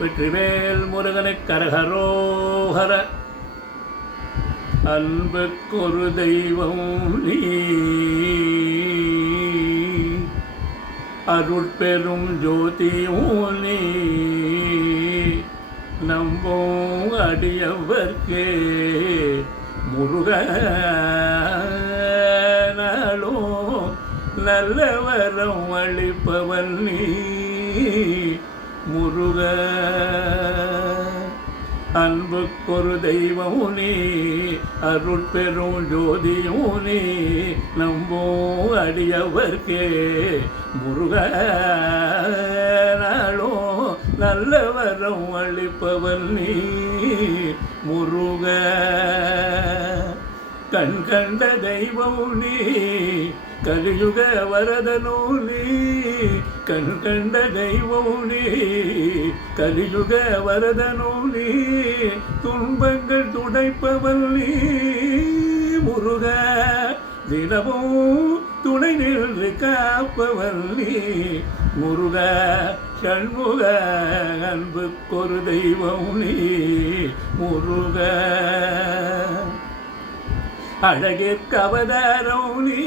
வெற்றிவேல் முருகனுக்கு கரகரோஹர. அன்புக்கொரு தெய்வம் நீ, அருட்பெரும் ஜோதியும் நீ, நம்பும் அடியவர்க்கே முருகனாலோ நல்ல வரம் அளிப்பவன் நீ முருக. அன்புக்கொரு தெய்வம் நீ, அருட்பெரும் ஜோதியும் நீ, நம்பும் அடியவர்க்கே முருகனாலோ நல்ல வரம் அளிப்பவன் நீ முருக. கண் கண்ட தெய்வம் நீ, கலியுக வரதனோ நீ, கண் கண்ட தெய்வம் நீ, கலியுக வரதனோ நீ, துன்பங்கள் துடைப்பவன் நீ முருக. தினமும் துணை நின்று காப்பவன் நீ முருக. சண்முக அன்புக்கொரு தெய்வம் நீ முருக. அழகிற்கு அவதாரம் நீ,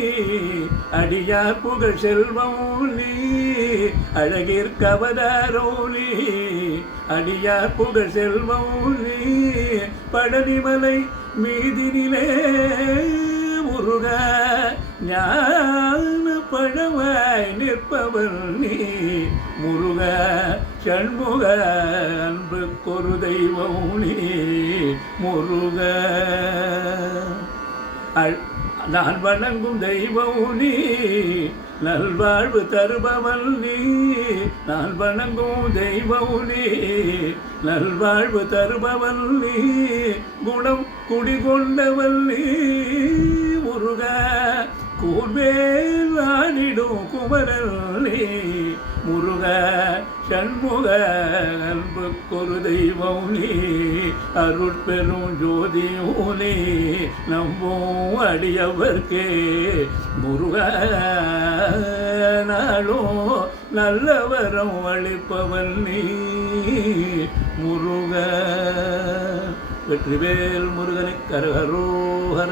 அடியார் புகழ் செல்வம் நீ, அழகிற்கு அவதாரம் நீ, அடியார் புகழ் செல்வம் நீ, பழனிமலை மீதினிலே முருக. ஞான பழமாய் நிற்பவன் நீ முருக. சண்முக அன்புக்கொரு தெய்வம் நீ முருக. நான் வணங்கும் தெய்வம் நீ, நல்வாழ்வு தருபவன் நீ, நான் வணங்கும் தெய்வம் நீ, நல்வாழ்வு தருபவன் நீ, குணம் குடிகொண்டவன் நீ முருக. கூர்வேல் ஆடிடும் குமரன் நீ முருக. சண்முக அன்புக்கொரு தெய்வம் நீ, அருட்பெரும் ஜோதியும் நீ, நம்பும் அடியவர்க்கே முருகனாலோ நல்ல வரம் அளிப்பவன் நீ முருக. வெற்றிவேல் முருகனுக்கு கரகரோஹர.